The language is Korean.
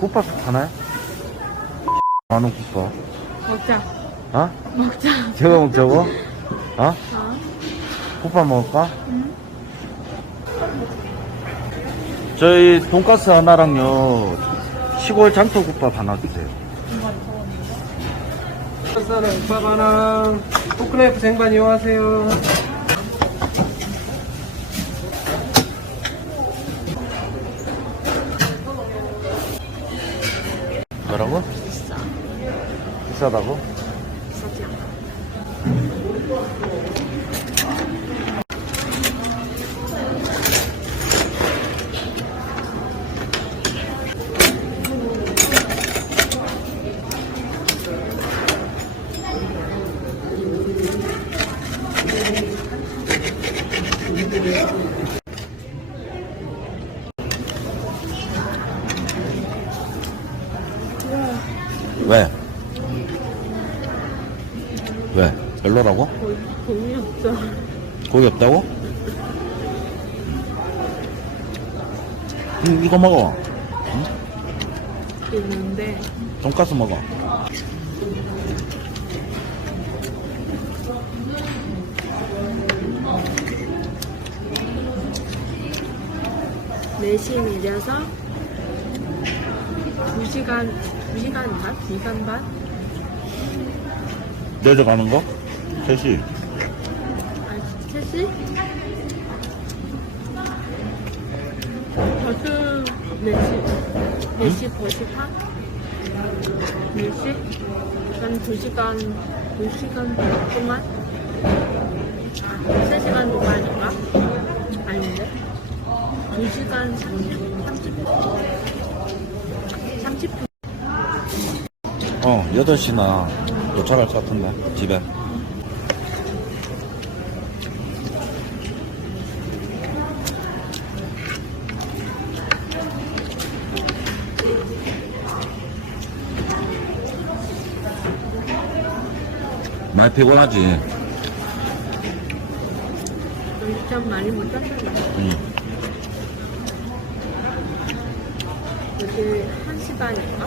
국밥 하나요? 만원 국밥. 먹자. 어? 먹자. 저거 먹 저거? 어? 어? 국밥 먹을까? 응. 저희 돈가스 하나랑요 시골 장터국밥 하나 주세요. 국밥 하나, 포크나이프 쟁반 이용하세요. 뭐라고? 비싸. 비싸다고? 왜? 왜? 별로라고? 돈이 없어. 고기 없다고? 음, 이거 먹어. 있는데 돈가스 먹어. 내시 내려서 2시간, 2시간 반? 2시간 반? 내려가는 거? 3시. 아니, 3시? 버스 4시, 4시 버스 타? 4시? 한 2시간, 2시간 동안? 아, 3시간 동안인가? 아닌데? 2시간 30분. 30분. 어, 8시나 도착할 것 같은데, 집에. 많이 피곤하지? 좀 많이 못 잤잖아. 응. 여기 한 시간인가?